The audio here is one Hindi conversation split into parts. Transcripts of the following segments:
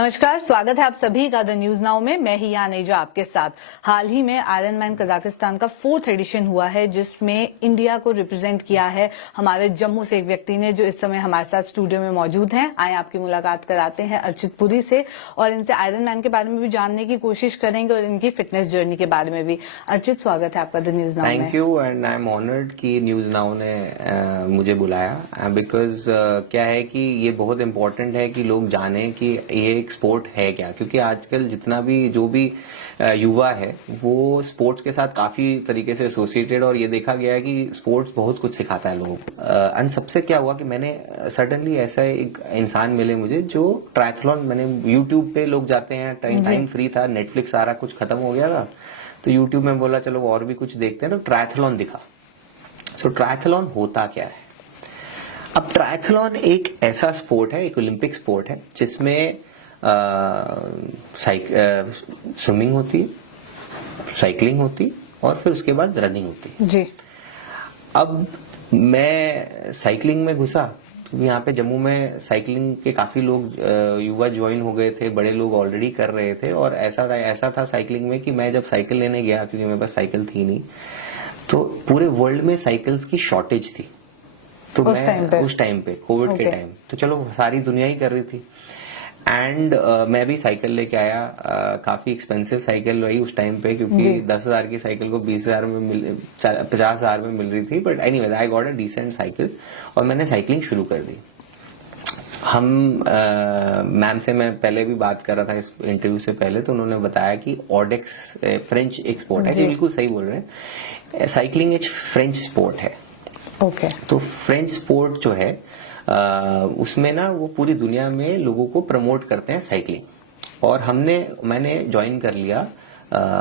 नमस्कार, स्वागत है आप सभी का द न्यूज नाउ में। मैं ही नेजा आपके साथ। हाल ही में आयरनमैन कजाकिस्तान का 4th एडिशन हुआ है, जिसमें इंडिया को रिप्रेजेंट किया है हमारे जम्मू से एक व्यक्ति ने, जो इस समय हमारे साथ स्टूडियो में मौजूद हैं। आए आपकी मुलाकात कराते हैं अर्चित पुरी से और इनसे आयरनमैन के बारे में भी जानने की कोशिश करेंगे और इनकी फिटनेस जर्नी के बारे में भी। अर्चित, स्वागत है आपका द न्यूज नाउ में। Thank you and I am honoured कि न्यूज नाउ ने मुझे बुलाया, बिकॉज क्या है कि ये बहुत इम्पोर्टेंट है कि लोग जाने कि ये एक स्पोर्ट है क्या, क्योंकि आजकल जितना भी जो भी युवा है वो स्पोर्ट्स के साथ काफी तरीके से एसोसिएटेड, और ये देखा गया है कि स्पोर्ट्स बहुत कुछ सिखाता है लोगों को। एंड सबसे क्या हुआ कि मैंने सडनली ऐसा एक इंसान मिले मुझे जो ट्रायथलॉन, मैंने यूट्यूब पे लोग जाते हैं, टाइम फ्री था, नेटफ्लिक्स सारा कुछ खत्म हो गया था, तो यूट्यूब में बोला चलो और भी कुछ देखते हैं, तो ट्रायथलॉन दिखा। सो ट्रायथलॉन होता क्या है? अब ट्रायथलॉन एक ऐसा स्पोर्ट है, एक ओलंपिक स्पोर्ट है, जिसमें स्विमिंग होती है, साइकिलिंग होती है और फिर उसके बाद रनिंग होती है जी। अब मैं साइकिलिंग में घुसा क्योंकि यहाँ पे जम्मू में साइकिलिंग के काफी लोग युवा ज्वाइन हो गए थे, बड़े लोग ऑलरेडी कर रहे थे, और ऐसा था साइकिलिंग में कि मैं जब साइकिल लेने गया, क्योंकि मेरे पास साइकिल थी नहीं, तो पूरे वर्ल्ड में साइकिल्स की शॉर्टेज थी। तो उस टाइम पे कोविड के टाइम, तो चलो सारी दुनिया ही कर रही थी, एंड मैं भी साइकिल लेके आया। काफी एक्सपेंसिव साइकिल रही उस टाइम पे, क्योंकि 10,000 की साइकिल को 20,000 में 50,000 में मिल रही थी, but anyways I got a decent cycle और मैंने साइकिलिंग शुरू कर दी। हम मैम से मैं पहले भी बात कर रहा था इस इंटरव्यू से पहले, तो उन्होंने बताया कि ऑडेक्स फ्रेंच एक स्पोर्ट है, बिल्कुल सही बोल रहे हैं, साइकिलिंग एक फ्रेंच स्पोर्ट है। ओके। तो फ्रेंच स्पोर्ट जो है उसमें ना वो पूरी दुनिया में लोगों को प्रमोट करते हैं साइकिलिंग, और मैंने ज्वाइन कर लिया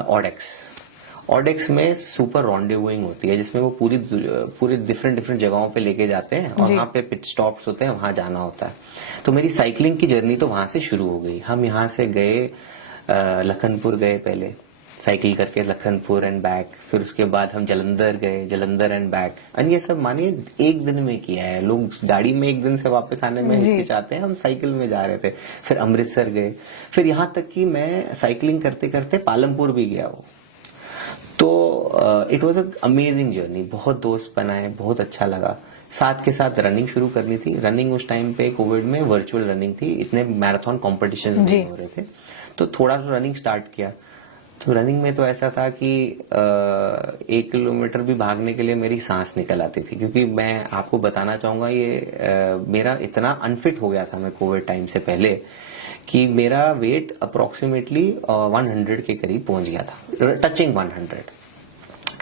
ऑडेक्स। ऑडेक्स में सुपर रॉन्डेवूइंग होती है, जिसमें वो पूरी डिफरेंट जगहों पे लेके जाते हैं और वहां पे पिट स्टॉप्स होते हैं, वहां जाना होता है। तो मेरी साइकिलिंग की जर्नी तो वहां से शुरू हो गई। हम यहाँ से गए, लखनपुर गए, पहले साइकिल करके लखनपुर एंड बैक, फिर उसके बाद हम जलंधर गए, जलंधर एंड बैक, एंड ये सब मानिए एक दिन में किया है। लोग गाड़ी में एक दिन से वापस आने में हिचकिचाते हैं, हम साइकिल में जा रहे थे। फिर अमृतसर गए, फिर यहाँ तक कि मैं साइकिलिंग करते करते पालमपुर भी गया हूँ। तो it was a amazing journey, बहुत दोस्त बनाए, बहुत अच्छा लगा। साथ के साथ रनिंग शुरू करनी थी। रनिंग उस टाइम पे कोविड में वर्चुअल रनिंग थी, इतने मैराथन कॉम्पिटिशन नहीं हो रहे थे, तो थोड़ा सा रनिंग स्टार्ट किया। तो रनिंग में तो ऐसा था कि 1 किलोमीटर भी भागने के लिए मेरी सांस निकल आती थी, क्योंकि मैं आपको बताना चाहूंगा ये मेरा इतना अनफिट हो गया था मैं कोविड टाइम से पहले, कि मेरा वेट अप्रोक्सीमेटली 100 के करीब पहुंच गया था, touching 100,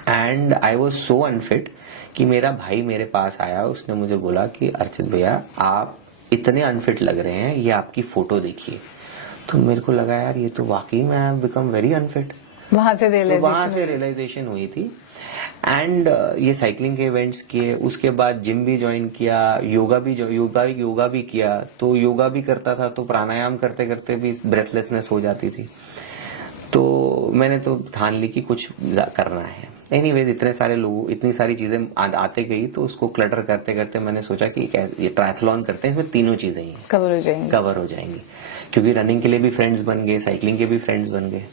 and I was so unfit कि मेरा भाई मेरे पास आया, उसने मुझे बोला कि अर्चित भैया आप इतने अनफिट लग रहे हैं, ये आपकी फोटो देखिए। तो मेरे को लगा यार ये तो वाकई में I have become very unfit. वहां से रियलाइजेशन हुई थी, एंड ये साइकिलिंग के इवेंट्स किए, उसके बाद जिम भी ज्वाइन किया, योगा भी किया। तो योगा भी करता था, तो प्राणायाम करते करते भी ब्रेथलेसनेस हो जाती थी, तो मैंने तो ठान ली कि कुछ करना है। एनीवेज इतने सारे लोग, इतनी सारी चीजें आते गई, तो उसको क्लटर करते करते मैंने सोचा कि ये ट्रायथलॉन करते हैं, इसमें तीनों चीजें ही कवर हो जाएंगी, क्योंकि रनिंग के लिए भी फ्रेंड्स बन गए, साइकिलिंग के भी फ्रेंड्स बन गए।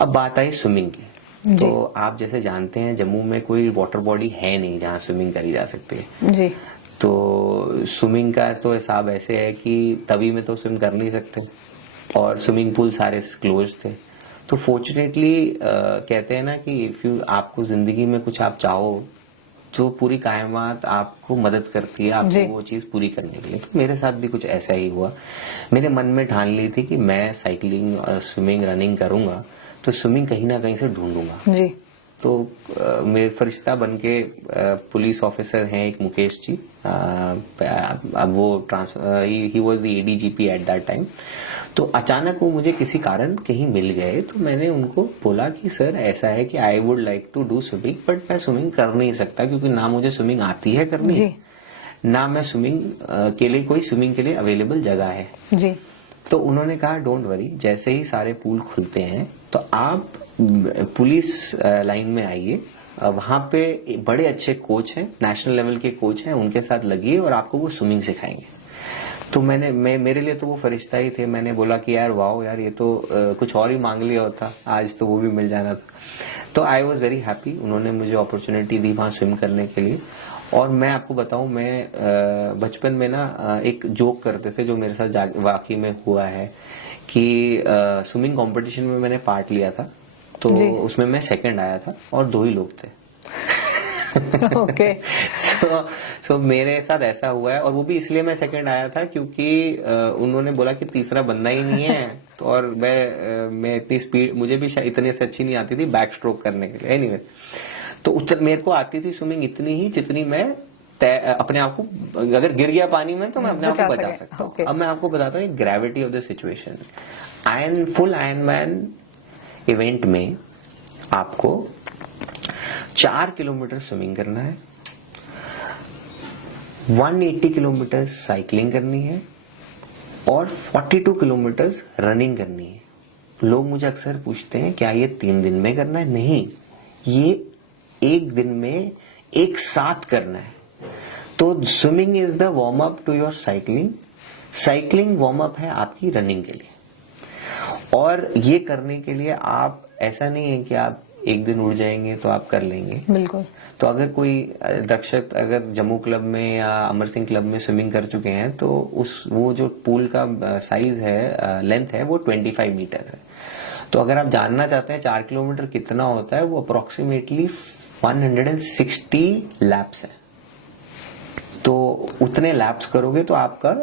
अब बात आई स्विमिंग की, तो आप जैसे जानते हैं जम्मू में कोई वाटर बॉडी है नहीं जहाँ स्विमिंग करी जा सकती है जी। तो स्विमिंग का तो हिसाब ऐसे है कि तवी में तो स्विम कर नहीं सकते, और स्विमिंग पूल सारे क्लोज थे। तो फॉर्चुनेटली कहते हैं ना कि आपको जिंदगी में कुछ आप चाहो तो पूरी कायनात आपको मदद करती है आपको वो चीज पूरी करने के लिए। तो मेरे साथ भी कुछ ऐसा ही हुआ। मेरे मन में ठान ली थी कि मैं साइकिलिंग, स्विमिंग, रनिंग करूंगा, तो स्विमिंग कहीं ना कहीं से ढूंढूंगा जी। तो मेरे फरिश्ता बन के पुलिस ऑफिसर हैं एक मुकेश जी, अब वो he was the ADGP at that time. तो अचानक वो मुझे किसी कारण कहीं मिल गए, तो मैंने उनको बोला कि सर ऐसा है कि I would like to do swimming, but मैं स्विमिंग कर नहीं सकता, क्योंकि ना मुझे स्विमिंग आती है करनी जी। ना मैं स्विमिंग के लिए कोई स्विमिंग के लिए अवेलेबल जगह है जी। तो उन्होंने कहा डोंट वरी, जैसे ही सारे पूल खुलते हैं तो आप पुलिस लाइन में आइए, वहां पे बड़े अच्छे कोच हैं, नेशनल लेवल के कोच हैं, उनके साथ लगिए और आपको वो स्विमिंग सिखाएंगे। तो मेरे लिए तो वो फरिश्ता ही थे। मैंने बोला कि यार वाओ यार, ये तो कुछ और ही मांग लिया होता, आज तो वो भी मिल जाना था। तो आई वॉज वेरी हैप्पी, उन्होंने मुझे अपॉर्चुनिटी दी वहां स्विम करने के लिए। और मैं आपको बताऊं, मैं बचपन में ना एक जोक करते थे जो मेरे साथ वाकई में हुआ है कि स्विमिंग कंपटीशन में मैंने पार्ट लिया था, तो उसमें मैं सेकंड आया था और 2 ही लोग थे। ओके। सो मेरे साथ ऐसा हुआ है, और वो भी इसलिए मैं सेकंड आया था क्योंकि उन्होंने बोला कि तीसरा बंदा ही नहीं है। तो और मैं इतनी स्पीड, मुझे भी शायद इतने से अच्छी नहीं आती थी बैक स्ट्रोक करने के लिए। एनीवे, तो मेरे को आती थी स्विमिंग इतनी ही जितनी मैं अपने आप को, अगर गिर गया पानी में तो मैं अपने आप को बचा सकता हूँ। अब मैं आपको बताता हूँ gravity of the situation. Full Ironman event में आपको 4 किलोमीटर स्विमिंग करना है, 180 किलोमीटर साइकिलिंग करनी है और 42 किलोमीटर रनिंग करनी है। लोग मुझे अक्सर पूछते हैं क्या ये 3 दिन में करना है? नहीं, ये 1 दिन में एक साथ करना है। तो swimming is the warm up to your cycling, cycling warm up है आपकी रनिंग के लिए। और ये करने के लिए आप, ऐसा नहीं है कि आप एक दिन उड़ जाएंगे तो आप कर लेंगे। बिल्कुल। तो अगर कोई दर्शक अगर जम्मू क्लब में या अमर सिंह क्लब में स्विमिंग कर चुके हैं तो वो जो पूल का साइज है, लेंथ है, वो 25 मीटर है। तो अगर आप जानना चाहते हैं 4 किलोमीटर कितना होता है, वो अप्रोक्सीमेटली 160 लैप्स है। तो उतने लैप्स करोगे तो आपका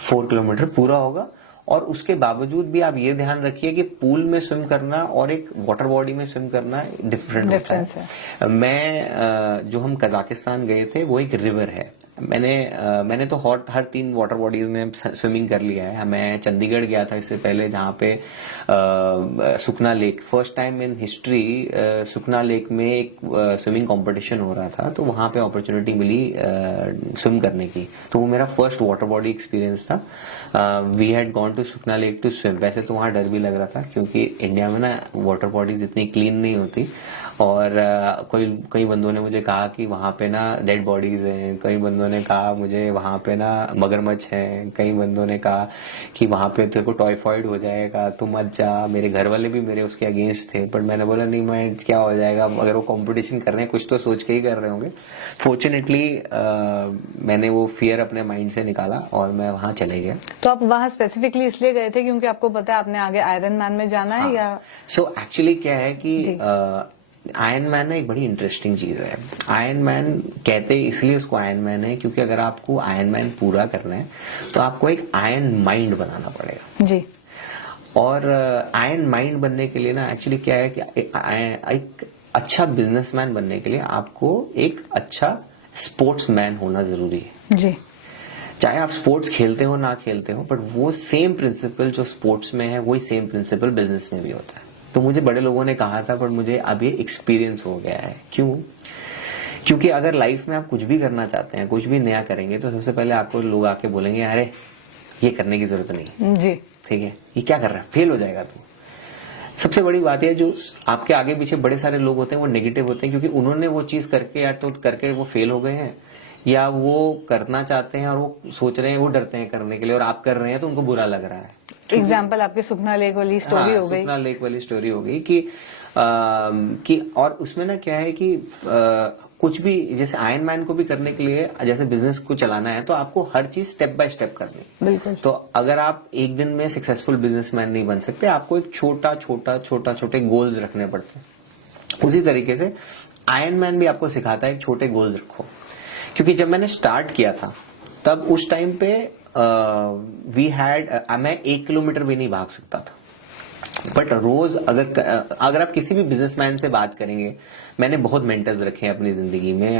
4 किलोमीटर पूरा होगा। और उसके बावजूद भी आप ये ध्यान रखिए कि पूल में स्विम करना और एक वाटर बॉडी में स्विम करना डिफरेंट होता है। मैं जो हम कजाकिस्तान गए थे वो एक रिवर है। मैंने तो हर 3 वाटर बॉडीज में स्विमिंग कर लिया है। मैं चंडीगढ़ गया था इससे पहले, जहाँ पे Sukhna lake, first time in history Sukhna lake में एक स्विमिंग कंपटीशन हो रहा था, तो वहां पे अपॉर्चुनिटी मिली स्विम करने की। तो वो मेरा फर्स्ट वाटर बॉडी एक्सपीरियंस था। We had gone to Sukhna lake to swim. वैसे तो वहां डर भी लग रहा था क्योंकि इंडिया में ना वाटर बॉडीज इतनी क्लीन नहीं होती, और कई बंदों ने मुझे कहा कि वहां पे ना डेड बॉडीज हैं, कई बंदों ने कहा मुझे वहां पे ना मगरमच्छ हैं, कई बंदों ने कहा कि वहां पे तेरे को टाइफाइड हो जाएगा, तू मत जा। मेरे घर वाले भी मेरे उसके अगेंस्ट थे, पर मैंने बोला नहीं, मैं क्या हो जाएगा, अगर वो कंपटीशन कर रहे हैं कुछ तो सोच के ही कर रहे होंगे। फॉर्चुनेटली मैंने वो फियर अपने माइंड से निकाला और मैं वहां चले गया। तो आप वहां स्पेसिफिकली इसलिए गए थे क्योंकि आपको पता है आपने आगे आयरन मैन में जाना है? या सो एक्चुअली क्या है कि आयरन मैन ना एक बड़ी इंटरेस्टिंग चीज है। आयरन मैन कहते इसलिए उसको आयरन मैन है क्योंकि अगर आपको आयरन मैन पूरा करना है तो आपको एक आयरन माइंड बनाना पड़ेगा जी। और आयरन माइंड बनने के लिए ना एक्चुअली क्या है कि एक अच्छा बिजनेसमैन बनने के लिए आपको एक अच्छा स्पोर्ट्समैन होना जरूरी है जी। चाहे आप स्पोर्ट्स खेलते हो ना खेलते हो, बट वो सेम प्रिंसिपल जो स्पोर्ट्स में है वही सेम प्रिंसिपल बिजनेस में भी होता है। तो मुझे बड़े लोगों ने कहा था, पर मुझे अब ये एक्सपीरियंस हो गया है। क्यों? क्योंकि अगर लाइफ में आप कुछ भी करना चाहते हैं, कुछ भी नया करेंगे, तो सबसे पहले आपको लोग आके बोलेंगे अरे ये करने की जरूरत नहीं जी, ठीक है, ये क्या कर रहा है, फेल हो जाएगा तू। सबसे बड़ी बात है जो आपके आगे पीछे बड़े सारे लोग होते हैं वो नेगेटिव होते हैं, क्योंकि उन्होंने वो चीज करके या तो करके वो फेल हो गए हैं, या वो करना चाहते हैं और वो सोच रहे हैं, वो डरते हैं करने के लिए, और आप कर रहे हैं तो उनको बुरा लग रहा है। एग्जाम्पल आपके सुखना लेक वाली स्टोरी हो गई। सुखना लेक वाली स्टोरी हो गई कि और उसमें ना क्या है कि कुछ भी, जैसे आयरन मैन को भी करने के लिए, जैसे बिजनेस को चलाना है तो आपको हर चीज स्टेप बाय स्टेप करनी है। बिल्कुल। तो अगर आप एक दिन में सक्सेसफुल बिजनेसमैन नहीं बन सकते, आपको एक छोटे गोल्स रखने पड़ते हैं। उसी तरीके से आयरन मैन भी आपको सिखाता है एक छोटे गोल्स रखो। क्योंकि जब मैंने स्टार्ट किया था तब उस टाइम पे मैं 1 किलोमीटर भी नहीं भाग सकता था, बट रोज अगर आप किसी भी बिजनेसमैन से बात करेंगे, मैंने बहुत मेंटर्स रखे हैं अपनी जिंदगी में।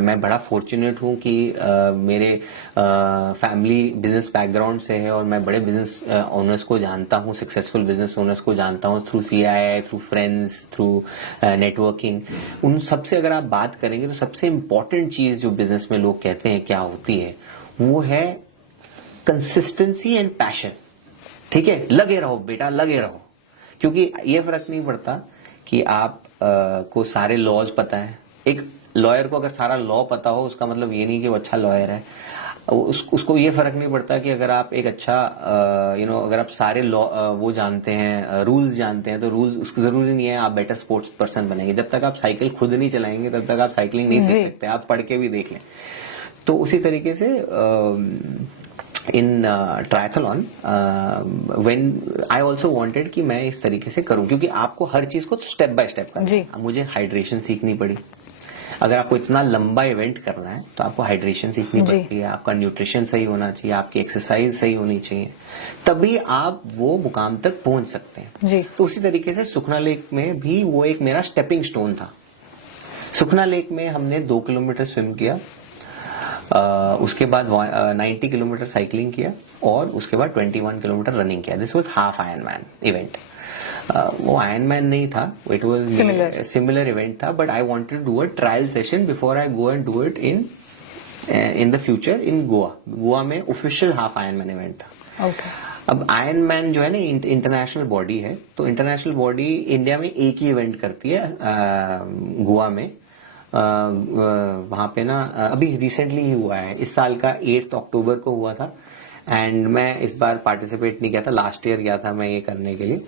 मैं बड़ा फॉर्चुनेट हूं कि मेरे फैमिली बिजनेस बैकग्राउंड से है और मैं बड़े बिजनेस ओनर्स को जानता हूं, सक्सेसफुल बिजनेस ओनर्स को जानता हूं through CII, through friends, through networking. उन सबसे अगर आप बात करेंगे तो सबसे इंपॉर्टेंट चीज जो बिजनेस में लोग कहते हैं क्या होती है, वो है कंसिस्टेंसी एंड पैशन। ठीक है, लगे रहो बेटा, लगे रहो। क्योंकि ये फर्क नहीं पड़ता कि आप को सारे लॉज पता है। एक लॉयर को अगर सारा लॉ पता हो उसका मतलब ये नहीं कि वो अच्छा लॉयर है। उसको ये फर्क नहीं पड़ता कि अगर आप एक अच्छा अगर आप सारे लॉ वो जानते हैं, रूल्स जानते हैं, तो रूल्स उसको जरूरी नहीं है आप बेटर स्पोर्ट्स पर्सन बनेंगे। जब तक आप साइकिल खुद नहीं चलाएंगे तब तक आप साइकिलिंग नहीं सीख सकते, आप पढ़ के भी देख लें। तो उसी तरीके से in triathlon when I also wanted कि मैं इस तरीके से करूं, क्योंकि आपको हर चीज को स्टेप बाय स्टेप करना है। मुझे हाइड्रेशन सीखनी पड़ी। अगर आपको इतना लंबा इवेंट करना है तो आपको हाइड्रेशन सीखनी पड़ती है, आपका न्यूट्रिशन सही होना चाहिए, आपकी एक्सरसाइज सही होनी चाहिए, तभी आप वो मुकाम तक पहुंच सकते हैं जी। तो उसी तरीके से सुखना लेक में भी वो एक मेरा स्टेपिंग स्टोन था। सुखना लेक में हमने 2 किलोमीटर स्विम किया, उसके बाद 90 किलोमीटर साइकिलिंग किया और उसके बाद 21 किलोमीटर रनिंग किया। This was half Ironman event. वो आयरनमैन नहीं था, इट वाज सिमिलर इवेंट था, but I wanted to do a trial session before I go and do it in the future in Goa. Goa में ऑफिशियल हाफ आयरनमैन इवेंट था। अब आयरनमैन जो है ना इंटरनेशनल बॉडी है, तो इंटरनेशनल बॉडी इंडिया में एक ही इवेंट करती है गोवा में। वहां पे ना अभी रिसेंटली ही हुआ है, इस साल का 8 अक्टूबर को हुआ था, एंड मैं इस बार पार्टिसिपेट नहीं किया था, लास्ट ईयर गया था मैं ये करने के लिए।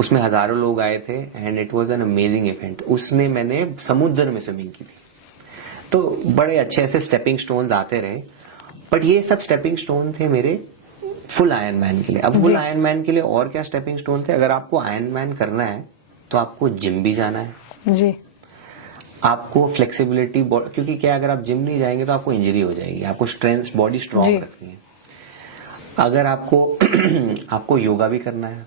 उसमें हजारों लोग आए थे and it was an amazing event. उसमें मैंने समुद्र में स्विमिंग की थी, तो बड़े अच्छे ऐसे स्टेपिंग स्टोन्स आते रहे, बट ये सब स्टेपिंग स्टोन थे मेरे फुल आयरनमैन के लिए। अब फुल आयरनमैन के लिए और क्या स्टेपिंग स्टोन थे? अगर आपको आयरनमैन करना है तो आपको जिम भी जाना है जी। आपको फ्लेक्सिबिलिटी, क्योंकि क्या अगर आप जिम नहीं जाएंगे तो आपको इंजरी हो जाएगी, आपको स्ट्रेंथ, बॉडी स्ट्रांग रखनी है। अगर आपको योगा भी करना है,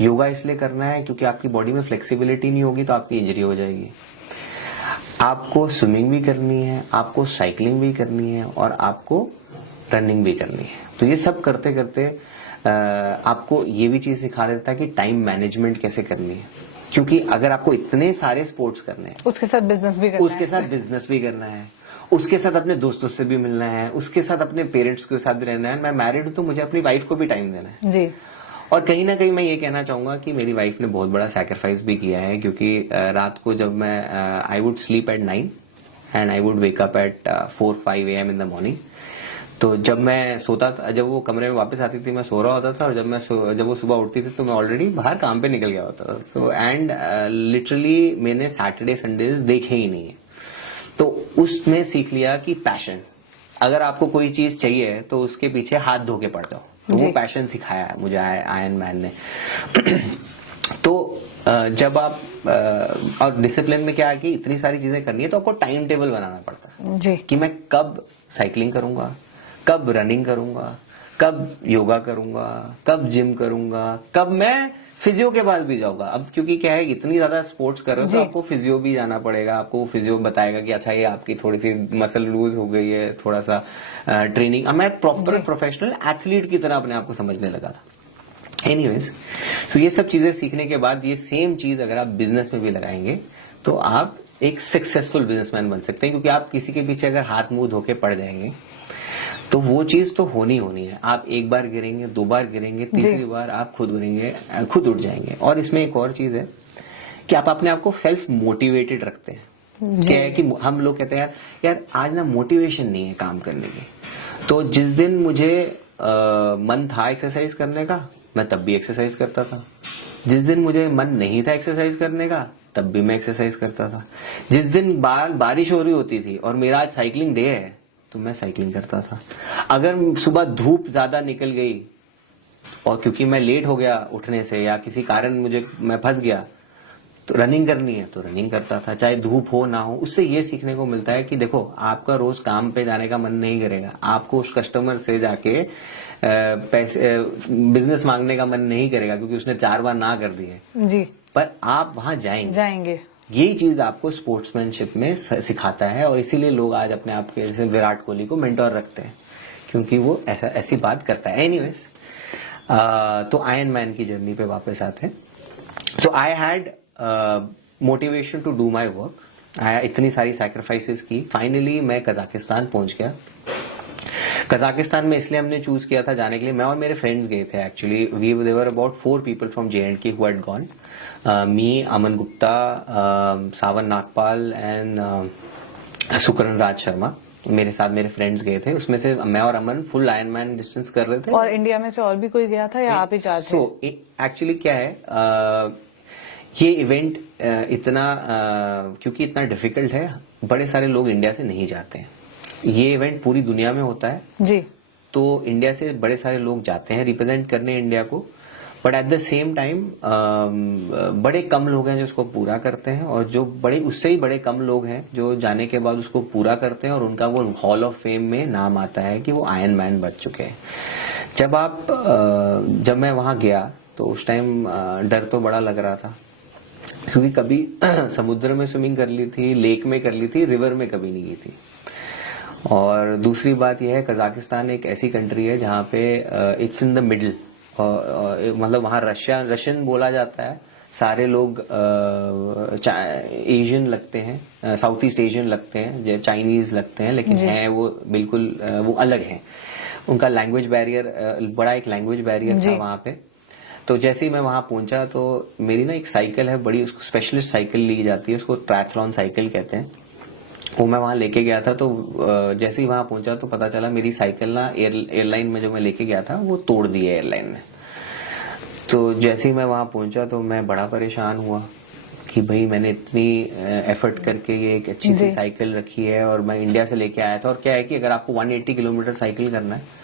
योगा इसलिए करना है क्योंकि आपकी बॉडी में फ्लेक्सिबिलिटी नहीं होगी तो आपकी इंजरी हो जाएगी। आपको स्विमिंग भी करनी है, आपको साइकिलिंग भी करनी है और आपको रनिंग भी करनी है। तो ये सब करते करते आपको ये भी चीज सिखा देता है कि टाइम मैनेजमेंट कैसे करनी है, क्योंकि अगर आपको इतने सारे स्पोर्ट्स करने हैं, उसके साथ बिजनेस भी करना है, उसके साथ अपने दोस्तों से भी मिलना है, उसके साथ अपने पेरेंट्स के साथ भी रहना है। मैं मैरिड हूं तो मुझे अपनी वाइफ को भी टाइम देना है जी। और कहीं ना कहीं मैं ये कहना चाहूंगा कि मेरी वाइफ ने बहुत बड़ा सैक्रिफाइस भी किया है, क्योंकि रात को जब मैं I would sleep at 9 and I would wake up at 4-5 AM in the morning. तो जब मैं सोता था, जब वो कमरे में वापस आती थी मैं सो रहा होता था, और जब वो सुबह उठती थी तो मैं ऑलरेडी बाहर काम पे निकल गया होता था। तो एंड लिटरली मैंने सैटरडे संडेज देखे ही नहीं है। तो उसमें सीख लिया कि पैशन, अगर आपको कोई चीज चाहिए तो उसके पीछे हाथ धो के पड़ जाओ। तो वो पैशन सिखाया है मुझे आयरनमैन ने। तो जब आप और डिसिप्लिन में क्या है कि इतनी सारी चीजें करनी है तो आपको टाइम टेबल बनाना पड़ता है जी, कि मैं कब साइकिलिंग करूंगा, कब रनिंग करूंगा, कब योगा करूंगा, कब जिम करूंगा, कब मैं फिजियो के पास भी जाऊंगा। अब क्योंकि क्या है इतनी ज्यादा स्पोर्ट्स कर रहे हो तो आपको फिजियो भी जाना पड़ेगा। आपको फिजियो बताएगा कि अच्छा ये आपकी थोड़ी सी मसल लूज हो गई है, थोड़ा सा ट्रेनिंग। अब मैं प्रॉपर प्रोफेशनल एथलीट की तरह अपने आप को समझने लगा था। एनीवेज, तो ये सब चीजें सीखने के बाद ये सेम चीज अगर आप बिजनेस में भी लगाएंगे तो आप एक सक्सेसफुल बिजनेसमैन बन सकते हैं, क्योंकि आप किसी के पीछे अगर हाथ मुंह धोके पड़ जाएंगे तो वो चीज तो होनी है। आप एक बार गिरेंगे, 2 बार गिरेंगे, तीसरी बार आप खुद गिरेंगे, खुद उठ जाएंगे। और इसमें एक और चीज है कि आप अपने आप को सेल्फ मोटिवेटेड रखते हैं। क्या है कि हम लोग कहते हैं यार आज ना मोटिवेशन नहीं है काम करने की। तो जिस दिन मुझे मन था एक्सरसाइज करने का मैं तब भी एक्सरसाइज करता था, जिस दिन मुझे मन नहीं था एक्सरसाइज करने का तब भी मैं एक्सरसाइज करता था। जिस दिन बारिश हो रही होती थी और मेरा आज साइकिलिंग डे है तो मैं साइकिलिंग करता था। अगर सुबह धूप ज्यादा निकल गई और क्योंकि मैं लेट हो गया उठने से या किसी कारण मैं फंस गया तो रनिंग करनी है तो रनिंग करता था, चाहे धूप हो ना हो। उससे ये सीखने को मिलता है कि देखो आपका रोज काम पे जाने का मन नहीं करेगा, आपको उस कस्टमर से जाके पैसे बिजनेस मांगने का मन नहीं करेगा क्योंकि उसने 4 बार ना कर दी है जी, पर आप वहां जाएंगे। यही चीज आपको स्पोर्ट्समैनशिप में सिखाता है और इसीलिए लोग आज अपने आप के जैसे विराट कोहली को मेंटोर रखते हैं क्योंकि वो ऐसी बात करता है। एनीवेज, तो आयरनमैन की जर्नी पे वापस आते हैं। So I had motivation to do my work. इतनी सारी सैक्रिफाइसेस की, फाइनली मैं कजाकिस्तान पहुंच गया। कजाकिस्तान में इसलिए हमने चूज किया था जाने के लिए, मैं और मेरे फ्रेंड्स गए थे actually. They were about 4 people from J&K who had gone. Me, Aman Gupta, Sawan Nagpal and Sukaran Raj Sharma. मेरे साथ मेरे फ्रेंड्स गए थे, उसमें से मैं और अमन फुल आयरनमैन डिस्टेंस कर रहे थे। और इंडिया में से और भी कोई गया था या आप ही चार थे? सो एक्चुअली क्या है, ये इवेंट इतना क्योंकि इतना डिफिकल्ट है, बड़े सारे लोग इंडिया से नहीं जाते हैं। ये इवेंट पूरी दुनिया में होता है जी, तो इंडिया से बड़े सारे लोग जाते हैं रिप्रेजेंट करने इंडिया को, but at the same time बड़े कम लोग हैं जो उसको पूरा करते हैं, और जो बड़े उससे ही बड़े कम लोग हैं जो जाने के बाद उसको पूरा करते हैं और उनका वो हॉल ऑफ फेम में नाम आता है कि वो आयरन मैन बच चुके हैं। जब मैं वहां गया तो उस टाइम डर तो बड़ा लग रहा था, क्योंकि कभी समुद्र में स्विमिंग कर ली थी, लेक में कर ली थी, रिवर में कभी नहीं की थी। और दूसरी बात यह है, कजाकिस्तान एक ऐसी कंट्री है जहाँ पे इट्स इन द मिडिल, मतलब वहाँ रशियन बोला जाता है, सारे लोग एशियन लगते हैं, साउथ ईस्ट एशियन लगते हैं, चाइनीज लगते हैं, लेकिन है वो बिल्कुल वो अलग है। उनका लैंग्वेज बैरियर, बड़ा एक लैंग्वेज बैरियर था वहाँ पे। तो जैसे ही मैं वहां पहुंचा तो मेरी ना एक साइकिल है बड़ी, उसको स्पेशलिस्ट साइकिल ली जाती है, उसको ट्रायथलॉन साइकिल कहते हैं, वो मैं वहां लेके गया था। तो जैसे ही वहां पहुंचा तो पता चला मेरी साइकिल ना एयरलाइन में जो मैं लेके गया था वो तोड़ दी है एयरलाइन ने। तो जैसे ही मैं वहां पहुंचा तो मैं बड़ा परेशान हुआ कि भाई मैंने इतनी एफर्ट करके ये एक अच्छी सी साइकिल रखी है और मैं इंडिया से लेके आया था। और क्या है कि अगर आपको 180 किलोमीटर साइकिल करना है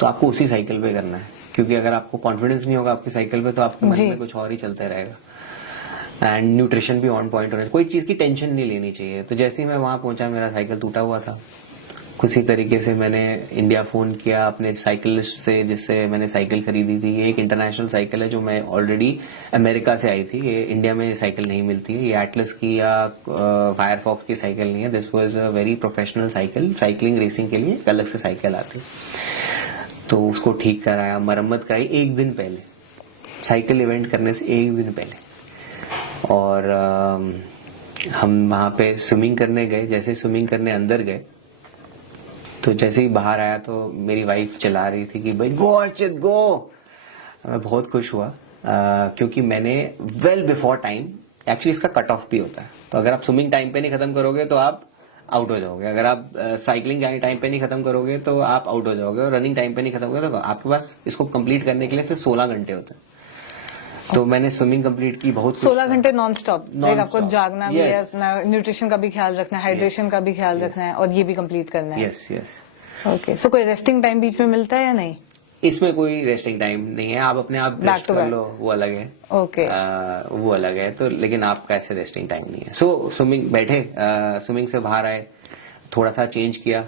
तो आपको उसी साइकिल पे करना है, क्योंकि अगर आपको कॉन्फिडेंस नहीं होगा आपकी साइकिल पे तो आपके मन में कुछ और ही चलता रहेगा। एंड न्यूट्रिशन भी ऑन पॉइंट होना चाहिए, कोई चीज की टेंशन नहीं लेनी चाहिए। तो जैसे ही मैं वहां पहुंचा मेरा साइकिल टूटा हुआ था। कुछ ही तरीके से मैंने इंडिया फोन किया अपने साइकिलिस्ट से जिससे मैंने साइकिल खरीदी थी। ये एक इंटरनेशनल साइकिल है जो मैं ऑलरेडी अमेरिका से आई थी, ये इंडिया में साइकिल नहीं मिलती है। ये एटलस की या फायरफॉक्स की साइकिल नहीं है, this was a very professional cycle. Cycling racing के लिए एक अलग से साइकिल आती। तो उसको ठीक कराया, मरम्मत कराई एक दिन पहले, साइकिल इवेंट करने से एक दिन पहले। और हम वहां पे स्विमिंग करने गए। जैसे स्विमिंग करने अंदर गए तो जैसे ही बाहर आया तो मेरी वाइफ चला रही थी कि भाई गो अर्चित गो। मैं बहुत खुश हुआ क्योंकि मैंने वेल बिफोर टाइम, एक्चुअली इसका कट ऑफ भी होता है, तो अगर आप स्विमिंग टाइम पे नहीं खत्म करोगे तो आप आउट हो जाओगे। अगर आप साइकिलिंग टाइम पे नहीं खत्म करोगे तो आप आउट हो जाओगे, और रनिंग टाइम पे नहीं खत्म करोगे तो आपके पास इसको कंप्लीट करने के लिए सिर्फ 16 घंटे होते हैं। तो मैंने स्विमिंग कंप्लीट की, बहुत 16 घंटे नॉन स्टॉप। आपको जागना भी है, अपना न्यूट्रिशन का भी ख्याल रखना है, हाइड्रेशन का भी ख्याल रखना है, और ये भी कंप्लीट करना है। Yes yes. ओके, सो कोई रेस्टिंग टाइम बीच में मिलता है या नहीं? इसमें कोई रेस्टिंग टाइम नहीं है, आप अपने आप रेस्ट कर लो, वो अलग है। ओके, वो अलग है। तो लेकिन आपका ऐसे रेस्टिंग टाइम नहीं है। सो स्विमिंग बैठे, स्विमिंग से बाहर आए, थोड़ा सा चेंज किया,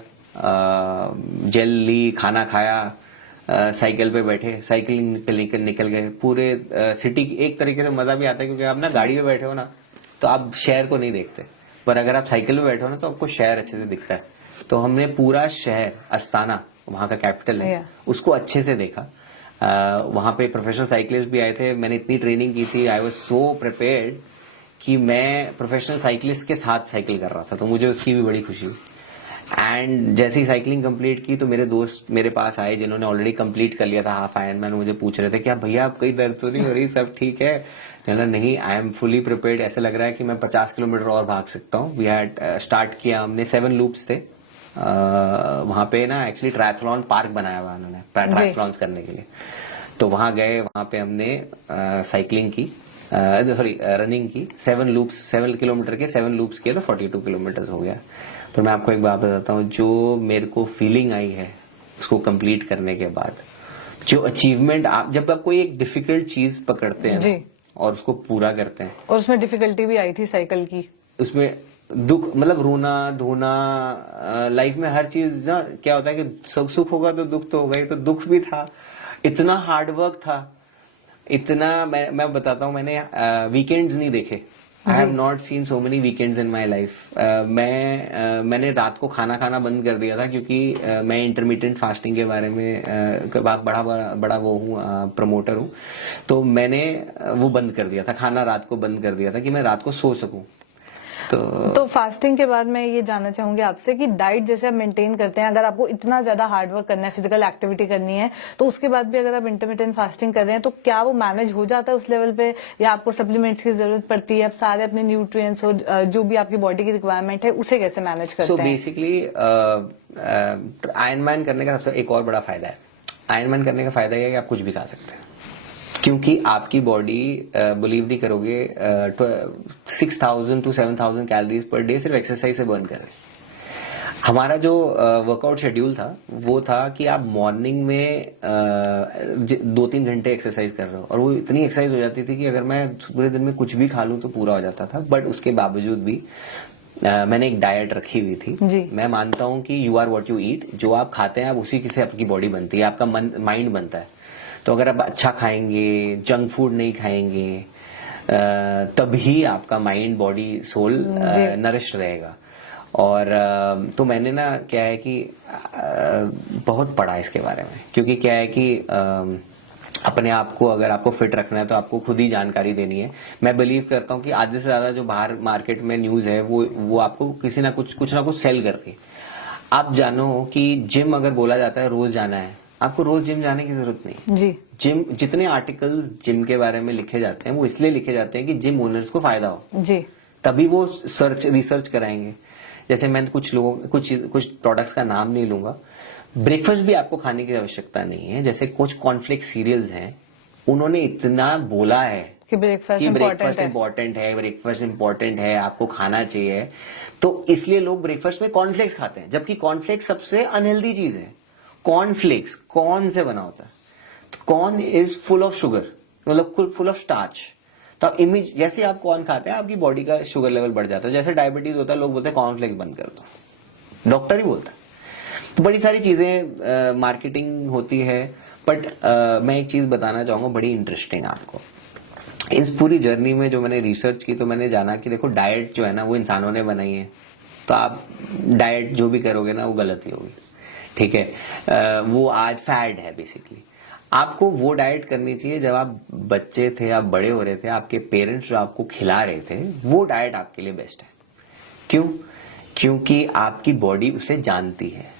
जेल ली, खाना खाया, साइकिल पे बैठे, साइकिलिंग पे निकल गए पूरे सिटी। एक तरीके से मजा भी आता है क्योंकि आप ना गाड़ी में बैठे हो ना तो आप शहर को नहीं देखते, पर अगर आप साइकिल में बैठे हो ना तो आपको शहर अच्छे से दिखता है। तो हमने पूरा शहर, अस्ताना वहां का कैपिटल है, उसको अच्छे से देखा। वहां पे प्रोफेशनल साइकिलिस्ट भी आए थे। मैंने इतनी ट्रेनिंग की थी, आई वाज सो प्रिपेयर्ड कि मैं प्रोफेशनल साइकिलिस्ट के साथ साइकिल कर रहा था, तो मुझे उसकी भी बड़ी खुशी हुई। एंड जैसे ही साइकिलिंग कंप्लीट की तो मेरे दोस्त मेरे पास आए जिन्होंने ऑलरेडी कंप्लीट कर लिया था हाफ आयरनमैन। मुझे पूछ रहे थे क्या भैया आप कहीं दर्द तो नहीं हो रही, सब ठीक है? नहीं, आई एम फुली प्रिपेयर्ड, ऐसे लग रहा है कि मैं 50 किलोमीटर और भाग सकता हूँ। वी हैड स्टार्ट किया हमने, 7 लूप्स थे वहां पे ना। एक्चुअली ट्रायथलॉन पार्क बनाया हुआ उन्होंने ट्रायथलॉन्स करने के लिए। तो वहां गए, वहां पे हमने साइकिलिंग की, सॉरी रनिंग की। 7 लूप्स, 7 किलोमीटर के 7 लूप्स किए तो 42 किलोमीटर हो गया। पर मैं आपको एक बात बताता हूँ, जो मेरे को फीलिंग आई है उसको कंप्लीट करने के बाद, जो अचीवमेंट, आप जब आप कोई एक डिफिकल्ट चीज पकड़ते हैं ना, और उसको पूरा करते हैं, और उसमें डिफिकल्टी भी आई थी साइकिल की, उसमें दुख, मतलब रोना धोना, लाइफ में हर चीज ना, क्या होता है कि सुख होगा तो दुख तो होगा ही। तो दुख भी था, इतना हार्डवर्क था, इतना मैं बताता हूँ, मैंने वीकेंड्स नहीं देखे। I have not seen so many weekends in my life. मैंने रात को खाना खाना बंद कर दिया था क्योंकि मैं इंटरमीडिएट फास्टिंग के बारे में बड़ा वो हूँ, प्रमोटर हूँ। तो मैंने वो बंद कर दिया था, खाना रात को बंद कर दिया था कि मैं रात को सो सकूं। तो फास्टिंग के बाद मैं ये जानना चाहूंगी आपसे कि डाइट जैसे आप मेंटेन करते हैं, अगर आपको इतना ज्यादा हार्ड वर्क करना है, फिजिकल एक्टिविटी करनी है, तो उसके बाद भी अगर आप इंटरमिटेंट फास्टिंग कर रहे हैं तो क्या वो मैनेज हो जाता है उस लेवल पे, या आपको सप्लीमेंट्स की जरूरत पड़ती है? आप सारे अपने न्यूट्रिएंट्स और जो भी आपकी बॉडी की रिक्वायरमेंट है उसे कैसे मैनेज करते हैं? बेसिकली आयरन करने का सबसे एक और बड़ा फायदा है। आयरन करने का फायदा यह है कि आप कुछ भी खा सकते हैं, क्योंकि आपकी बॉडी बिलीव नहीं करोगे 6000 to 7000 कैलोरीज पर डे सिर्फ एक्सरसाइज से बर्न कर रहे हैं। हमारा जो वर्कआउट शेड्यूल था वो था कि आप मॉर्निंग में 2-3 घंटे एक्सरसाइज कर रहे हो, और वो इतनी एक्सरसाइज हो जाती थी कि अगर मैं पूरे दिन में कुछ भी खा लूं तो पूरा हो जाता था। बट उसके बावजूद भी मैंने एक डाइट रखी हुई थी जी। मैं मानता हूं कि you are what you eat, जो आप खाते हैं आप उसी से आपकी बॉडी बनती है, आपका माइंड बनता है। तो अगर आप अच्छा खाएंगे, जंक फूड नहीं खाएंगे, तभी आपका माइंड, बॉडी, सोल नरिश रहेगा। और तो मैंने ना क्या है कि बहुत पढ़ा इसके बारे में, क्योंकि क्या है कि अपने आप को अगर आपको फिट रखना है तो आपको खुद ही जानकारी देनी है। मैं बिलीव करता हूँ कि आधे से ज्यादा जो बाहर मार्केट में न्यूज है वो आपको किसी ना कुछ सेल करके। आप जानो कि जिम अगर बोला जाता है रोज जाना है, आपको रोज जिम जाने की जरूरत नहीं जी। जिम, जितने आर्टिकल्स जिम के बारे में लिखे जाते हैं वो इसलिए लिखे जाते हैं कि जिम ओनर्स को फायदा हो जी, तभी वो रिसर्च कराएंगे। जैसे मैं कुछ प्रोडक्ट्स का नाम नहीं लूंगा, ब्रेकफास्ट भी आपको खाने की आवश्यकता नहीं है। जैसे कुछ कॉर्नफ्लेक्स सीरियल्स हैं, उन्होंने इतना बोला है कि ब्रेकफास्ट इंपॉर्टेंट है, ब्रेकफास्ट इंपॉर्टेंट है, आपको खाना चाहिए, तो इसलिए लोग ब्रेकफास्ट में कॉर्नफ्लेक्स खाते हैं, जबकि कॉर्नफ्लेक्स सबसे अनहेल्दी चीज है। कॉर्नफ्लेक्स कॉर्न से बना होता है, तो corn is full of sugar, मतलब फुल ऑफ स्टार्च। तो आप जैसे आप कॉर्न खाते हैं आपकी बॉडी का शुगर लेवल बढ़ जाता है। जैसे डायबिटीज होता है, लोग बोलते हैं कॉर्नफ्लेक्स बंद कर दो, डॉक्टर ही बोलता है। तो बड़ी सारी चीजें मार्केटिंग होती है। बट मैं एक चीज बताना चाहूंगा बड़ी इंटरेस्टिंग आपको। इस पूरी जर्नी में जो मैंने रिसर्च की तो मैंने जाना कि देखो डाइट जो है ना वो इंसानों ने बनाई है, तो आप डाइट जो भी करोगे ना वो गलत ही होगी, ठीक है। वो आज फैड है बेसिकली। आपको वो डाइट करनी चाहिए जब आप बच्चे थे, आप बड़े हो रहे थे, आपके पेरेंट्स जो आपको खिला रहे थे, वो डाइट आपके लिए बेस्ट है। क्यों? क्योंकि आपकी बॉडी उसे जानती है।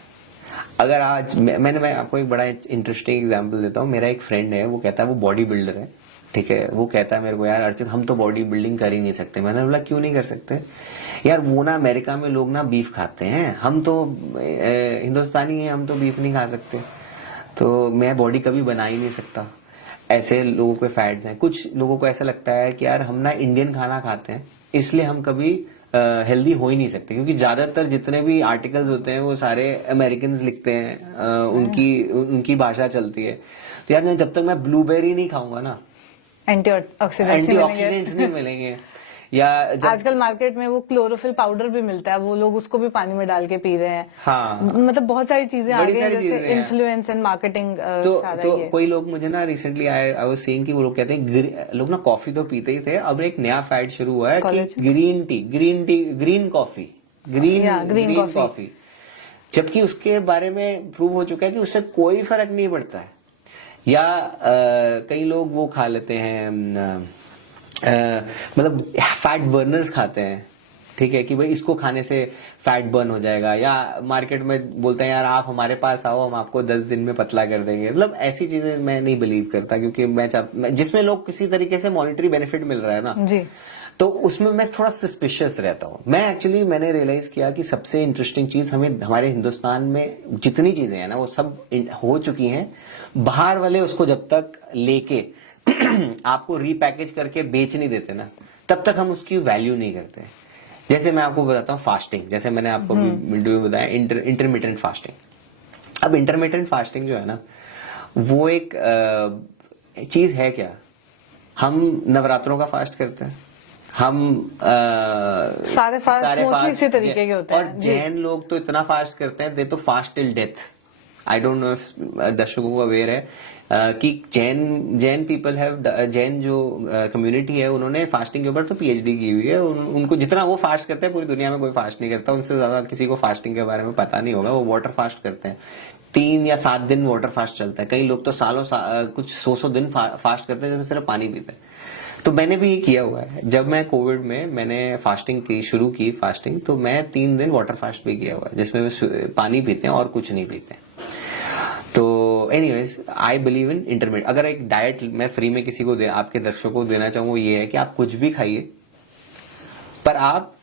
अगर आज मैं आपको एक बड़ा इंटरेस्टिंग एग्जांपल देता हूँ। मेरा एक फ्रेंड है, वो कहता है, वो बॉडी बिल्डर है, ठीक है। वो कहता है मेरे को, यार अर्चित हम तो बॉडी बिल्डिंग कर ही नहीं सकते। मैंने बोला क्यों नहीं कर सकते? यार वो ना अमेरिका में लोग ना बीफ खाते हैं, हम तो हिंदुस्तानी हैं, हम तो बीफ नहीं खा सकते, तो मैं बॉडी कभी बना ही नहीं सकता। ऐसे लोगों के फैट्स हैं। कुछ लोगों को ऐसा लगता है कि यार हम ना इंडियन खाना खाते हैं इसलिए हम कभी हेल्दी हो ही नहीं सकते, क्योंकि ज्यादातर जितने भी आर्टिकल्स होते हैं वो सारे अमेरिकन लिखते हैं, उनकी भाषा चलती है। तो यार जब तक मैं ब्लूबेरी नहीं खाऊंगा ना, एंटीऑक्सीडेंट्स नहीं मिलेंगे। या आजकल मार्केट में वो क्लोरोफिल पाउडर भी मिलता है, वो लोग उसको भी पानी में डाल के पी रहे हैं। हाँ, मतलब बहुत सारी चीजें आ गई हैं, जैसे इन्फ्लुएंस एंड मार्केटिंग। तो कोई लोग मुझे ना रिसेंटली आई वाज सेइंग कि वो लोग कहते हैं, लोग ना कॉफी तो पीते ही थे, अब एक नया फैड शुरू हुआ है कि ग्रीन कॉफी, जबकि उसके बारे में प्रूव हो चुका है कि उससे कोई फर्क नहीं पड़ता है। या कई लोग वो खा लेते हैं, मतलब फैट बर्नर्स खाते हैं, ठीक है, कि भाई इसको खाने से फैट बर्न हो जाएगा। या मार्केट में बोलते हैं यार आप हमारे पास आओ, हम आपको 10 दिन में पतला कर देंगे। मतलब ऐसी चीजें मैं नहीं बिलीव करता, क्योंकि मैं जिसमें लोग किसी तरीके से मॉनिटरी बेनिफिट मिल रहा है ना जी, तो उसमें मैं थोड़ा सस्पिशियस रहता हूँ। मैंने रियलाइज किया कि सबसे इंटरेस्टिंग चीज हमें हमारे हिंदुस्तान में जितनी चीजें हैं ना वो सब हो चुकी हैं। बाहर वाले उसको जब तक लेके आपको रीपैकेज करके बेच नहीं देते ना, तब तक हम उसकी वैल्यू नहीं करते। जैसे मैं आपको बताता हूँ फास्टिंग, जैसे मैंने आपको वीडियो में बताया इंटरमिटेंट फास्टिंग। अब इंटरमिटेंट फास्टिंग जो है ना वो एक चीज है क्या? हम नवरात्रों का फास्ट करते हैं, हम सारे फास्ट इसी तरीके के होते हैं। और जैन लोग तो इतना फास्ट करते हैं, दे तो fast till death. I don't know if दर्शकों को अवेयर है कि जैन पीपल हैव, जैन जो कम्युनिटी है उन्होंने फास्टिंग के ऊपर तो पीएचडी की हुई है। उनको जितना वो फास्ट करते हैं पूरी दुनिया में कोई फास्ट नहीं करता, उनसे ज्यादा किसी को फास्टिंग के बारे में पता नहीं होगा। वो वाटर फास्ट करते हैं, 3 या 7 दिन वाटर फास्ट चलता है। कई लोग तो सालों कुछ 100 दिन फास्ट करते हैं जिसमें सिर्फ पानी पीते हैं। तो मैंने भी ये किया हुआ है। जब मैं कोविड में मैंने फास्टिंग की शुरू की फास्टिंग, तो मैं 3 दिन वाटर फास्ट भी किया हुआ है, जिसमें पानी पीते हैं और कुछ नहीं पीते। तो anyways I believe in intermediate. अगर एक डाइट मैं फ्री में किसी को आपके दर्शकों को देना चाहूँ, ये है कि आप कुछ भी खाइए पर आप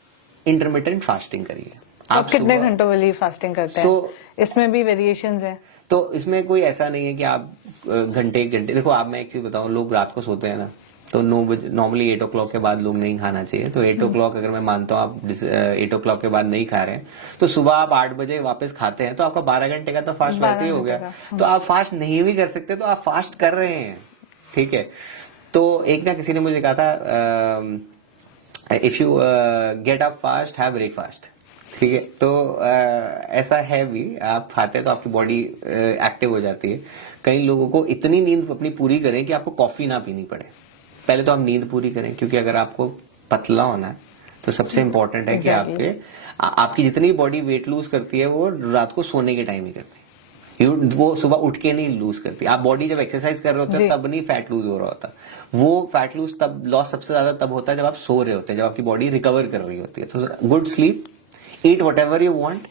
इंटरमीडिएट फास्टिंग करिए। आप कितने घंटों वाली फास्टिंग करते हैं? इसमें भी वेरिएशंस हैं? तो इसमें कोई ऐसा नहीं है कि आप घंटे देखो, आप मैं एक चीज बताऊं, लोग रात को सोते हैं ना, तो 9 बजे नॉर्मली 8 o'clock के बाद लोग नहीं खाना चाहिए। तो 8 o'clock अगर मैं मानता हूँ आप 8 o'clock के बाद नहीं खा रहे हैं, तो सुबह आप 8 बजे वापस खाते हैं, तो आपका 12 घंटे का तो फास्ट वैसे ही हो गया। तो आप फास्ट नहीं भी कर सकते तो आप फास्ट कर रहे हैं, ठीक है। तो एक ना किसी ने मुझे कहा था, if you get up fast have breakfast, ठीक है। तो ऐसा है भी, आप खाते हैं तो आपकी बॉडी एक्टिव हो जाती है। कई लोगों को इतनी नींद अपनी पूरी करें कि आपको कॉफी ना पीनी पड़े। पहले तो आप नींद पूरी करें, क्योंकि अगर आपको पतला होना है तो सबसे इंपॉर्टेंट है कि आपकी जितनी बॉडी वेट लूज करती है वो रात को सोने के टाइम ही करती है, वो सुबह उठ के नहीं लूज करती। आप बॉडी जब एक्सरसाइज कर रहे होते हैं तब नहीं फैट लूज हो रहा होता, वो फैट लूज तब लॉस सबसे ज्यादा तब होता है जब आप सो रहे होते हैं, जब आपकी बॉडी रिकवर कर रही होती है। तो good sleep, eat whatever you want,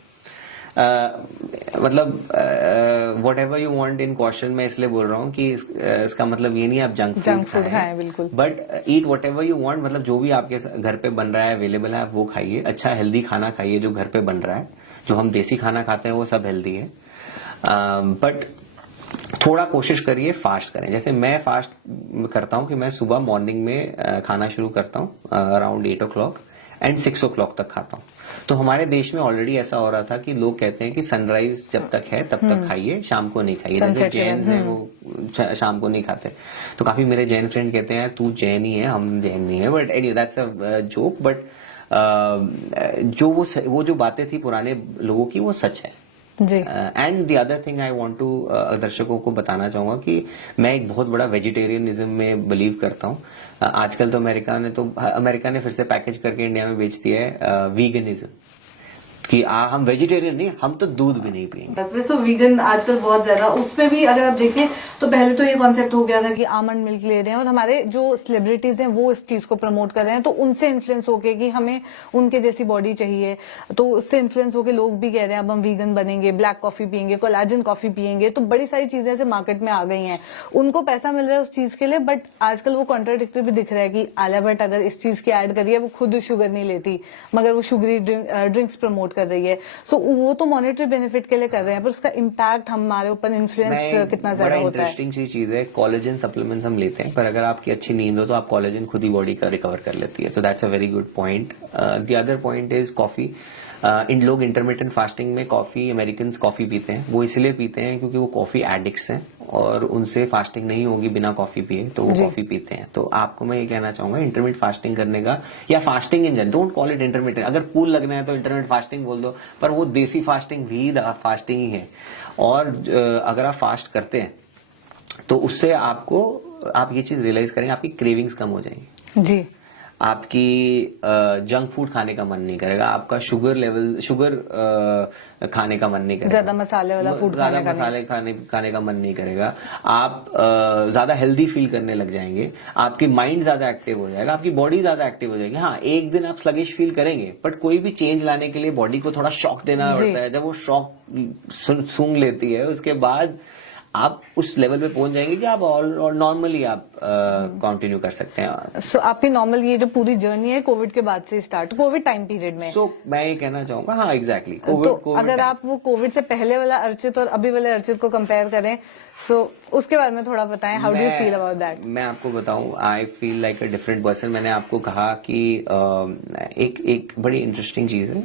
मतलब whatever you want in question मैं इसलिए बोल रहा हूँ कि इसका मतलब ये नहीं आप जंक फूड खाएं, बिल्कुल, but eat whatever you want, मतलब जो भी आपके घर पे बन रहा है अवेलेबल है आप वो खाइए। अच्छा हेल्दी खाना खाइए जो घर पे बन रहा है। जो हम देसी खाना खाते हैं वो सब हेल्दी है, बट थोड़ा कोशिश करिए फास्ट करें। जैसे मैं फास्ट करता हूं कि मैं सुबह मॉर्निंग में खाना शुरू करता हूं अराउंड 8 o'clock एंड 6 o'clock तक खाता हूं। तो हमारे देश में ऑलरेडी ऐसा हो रहा था कि लोग कहते हैं कि सनराइज जब तक है तब तक खाइए, शाम को नहीं खाइए। जैसे जैन है वो शाम को नहीं खाते। तो काफी मेरे जैन फ्रेंड कहते हैं तू जैन ही है, हम जैन नहीं है, but any that's a joke. But जो वो जो बातें थी पुराने लोगों की वो सच है। And the other thing I want to दर्शकों को बताना चाहूंगा कि मैं एक बहुत बड़ा वेजिटेरियनिज्म में बिलीव करता हूँ। आजकल तो अमेरिका ने फिर से पैकेज करके इंडिया में बेच दिया है वीगनिज्म, कि हम वेजिटेरियन नहीं, हम तो दूध भी नहीं पिएंगे। सो वीगन आजकल बहुत ज्यादा, उसमें भी अगर आप देखें तो पहले तो ये कॉन्सेप्ट हो गया था कि आमंड मिल्क ले रहे हैं, और हमारे जो सेलिब्रिटीज हैं वो इस चीज को प्रमोट कर रहे हैं, तो उनसे इन्फ्लुएंस होके कि हमें उनके जैसी बॉडी चाहिए, तो उससे इन्फ्लुएंस होके लोग भी कह रहे हैं अब हम वीगन बनेंगे, ब्लैक कॉफी पियेंगे, कोलाजन कॉफी पियेंगे। तो बड़ी सारी चीजें ऐसे मार्केट में आ गई हैं, उनको पैसा मिल रहा है उस चीज के लिए, बट आजकल वो कॉन्ट्राडिक्टरी भी दिख रहा है कि आलिया भट्ट अगर इस चीज की ऐड करिए, वो खुद शुगर नहीं लेती मगर वो शुगरी ड्रिंक्स प्रमोट कर रही है। सो वो तो मॉनेटरी बेनिफिट के लिए कर रहे हैं, पर उसका इम्पैक्ट हमारे ऊपर इन्फ्लुएंस कितना ज्यादा होता है। इंटरेस्टिंग सी चीज है, कोलेजन सप्लीमेंट्स हम लेते हैं, पर अगर आपकी अच्छी नींद हो तो आप कोलेजन खुद ही बॉडी का रिकवर कर लेती है। तो that's a very good point. The other point is coffee. इन लोग इंटरमीडिएंट फास्टिंग में कॉफी, अमेरिकन कॉफी पीते हैं, वो इसलिए पीते हैं क्योंकि वो कॉफी एडिक्ट्स हैं और उनसे फास्टिंग नहीं होगी बिना कॉफी पिए, तो वो कॉफी पीते हैं। तो आपको मैं ये कहना चाहूंगा इंटरमीडिएंट फास्टिंग करने का, या fasting in general, don't call it intermediate. अगर कूल लगना है तो इंटरमीडिएंट फास्टिंग बोल दो, पर वो देसी फास्टिंग भी फास्टिंग ही है। और अगर आप फास्ट करते हैं तो उससे आप ये चीज रियलाइज करेंगे, आपकी क्रेविंग्स कम हो जाएंगी जी, आपकी जंक फूड खाने का मन नहीं करेगा, आपका शुगर खाने का मन नहीं करेगा, ज्यादा मसाले वाला फूड खाने का मन नहीं करेगा, आप ज्यादा हेल्दी फील करने लग जाएंगे, आपकी माइंड ज्यादा एक्टिव हो जाएगा, आपकी बॉडी ज्यादा एक्टिव हो जाएगी। हाँ, एक दिन आप स्लगिश फील करेंगे, बट कोई भी चेंज लाने के लिए बॉडी को थोड़ा शॉक देना पड़ता है। जब वो शॉक सूंघ लेती है उसके बाद आप उस लेवल पे पहुंच जाएंगे कि आप और नॉर्मली आप कंटिन्यू कर सकते हैं। सो आपकी नॉर्मल ये जो पूरी जर्नी है कोविड के बाद से स्टार्ट, कोविड टाइम पीरियड में। मैं ये कहना चाहूंगा, हाँ एग्जैक्टली, कोविड अगर आप वो कोविड से पहले वाला अर्चित और अभी वाले अर्चित को कंपेयर करें, सो उसके बारे में थोड़ा बताएं, how do you feel about that? मैं आपको बताऊं, I feel like a different person. मैंने आपको कहा कि एक बड़ी इंटरेस्टिंग चीज है,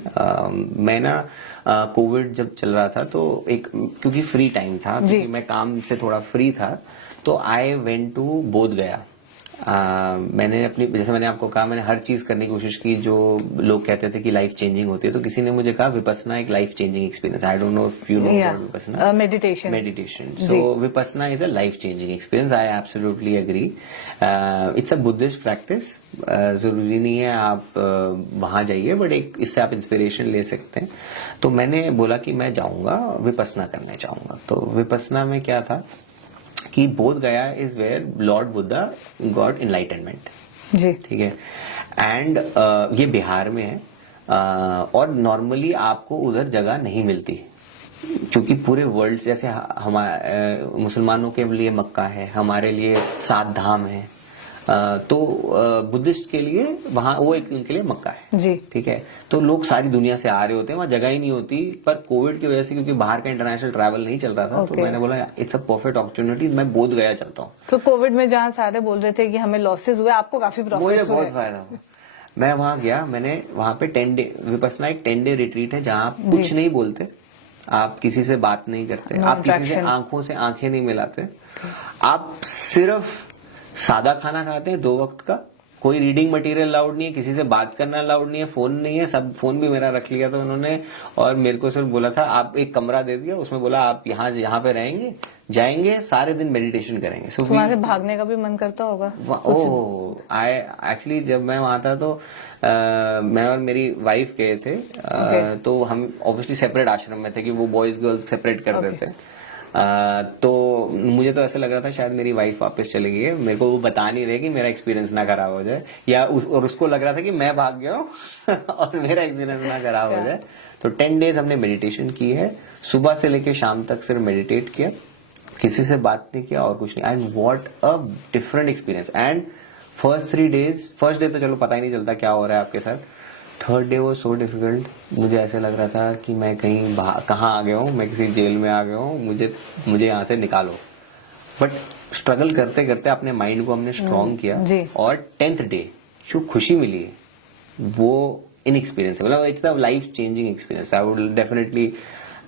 मैं ना कोविड जब चल रहा था तो क्योंकि फ्री टाइम था, क्योंकि मैं काम से थोड़ा फ्री था, तो आई वेंट टू बोध गया। जैसे मैंने आपको कहा, मैंने हर चीज करने की कोशिश की जो लोग कहते थे कि लाइफ चेंजिंग होती है। तो किसी ने मुझे कहा विपस्सना एक life changing experience. I don't know if you know Vipassana, meditation. So Vipassana is a life changing experience. I absolutely agree. It's a Buddhist practice. जरूरी नहीं है आप वहां जाइए, बट इससे आप इंस्पिरेशन ले सकते हैं। तो मैंने बोला कि मैं जाऊंगा, विपस्सना करने जाऊंगा। तो विपस्सना में क्या था कि Bodh Gaya is where lord Buddha got enlightenment. जी। ठीक है। एंड ये बिहार में है, और नॉर्मली आपको उधर जगह नहीं मिलती, क्योंकि पूरे वर्ल्ड जैसे हमारे मुसलमानों के लिए मक्का है, हमारे लिए 7 धाम है, तो बुद्धिस्ट के लिए वहां वो एक दिन के लिए मक्का है जी। ठीक है। तो लोग सारी दुनिया से आ रहे होते हैं, वहां जगह ही नहीं होती, पर कोविड की वजह से क्योंकि बाहर का इंटरनेशनल ट्रैवल नहीं चल रहा था, तो मैंने बोला इट्स अ परफेक्ट अपॉर्चुनिटी, मैं बोध गया चलता हूँ। तो कोविड में जहाँ सारे बोल रहे थे कि हमें लॉसेस हुए, आपको काफी प्रॉफिट हुए? मुझे बहुत फायदा हुआ। मैं वहां गया, मैंने वहां पे 10 डे विपस्सना एक 10 डे रिट्रीट है जहां आप कुछ नहीं बोलते, आप किसी से बात नहीं करते, आप किसी से आंखों से आंखें नहीं मिलाते, आप सिर्फ सादा खाना खाते हैं 2 वक्त का, कोई रीडिंग मटेरियल अलाउड नहीं है, किसी से बात करना अलाउड नहीं है, फोन नहीं है, सब फोन भी मेरा रख लिया था उन्होंने, और मेरे को सिर्फ बोला था आप एक कमरा दे दिया, उसमें बोला आप यहाँ पे रहेंगे, जाएंगे, सारे दिन मेडिटेशन करेंगे। तो वहां से भागने का भी मन करता होगा? एक्चुअली जब मैं वहां था तो मैं और मेरी वाइफ गए थे, तो हम ऑब्वियसली सेपरेट आश्रम में थे कि वो बॉयज गर्ल्स सेपरेट कर देते। तो मुझे तो ऐसा लग रहा था शायद मेरी वाइफ वापस चली गई है, मेरे को वो बता नहीं रहे कि मेरा एक्सपीरियंस ना खराब हो जाए, या और उसको लग रहा था कि मैं भाग गया हूँ और मेरा एक्सपीरियंस ना खराब हो जाए। तो 10 डेज हमने मेडिटेशन की है, सुबह से लेके शाम तक सिर्फ मेडिटेट किया, किसी से बात नहीं किया और कुछ नहीं। And what a different experience. And first day तो चलो पता ही नहीं चलता क्या हो रहा है आपके साथ, 3rd डे वो सो डिफिकल्ट, मुझे ऐसे लग रहा था कि मैं कहीं कहाँ आ गया हूँ, मैं किसी जेल में आ गया हूँ, मुझे यहाँ से निकालो। बट स्ट्रगल करते करते अपने माइंड को हमने स्ट्रॉन्ग किया, और 10th डे जो खुशी मिली है वो इन एक्सपीरियंस है, मतलब it's a life changing experience. I would definitely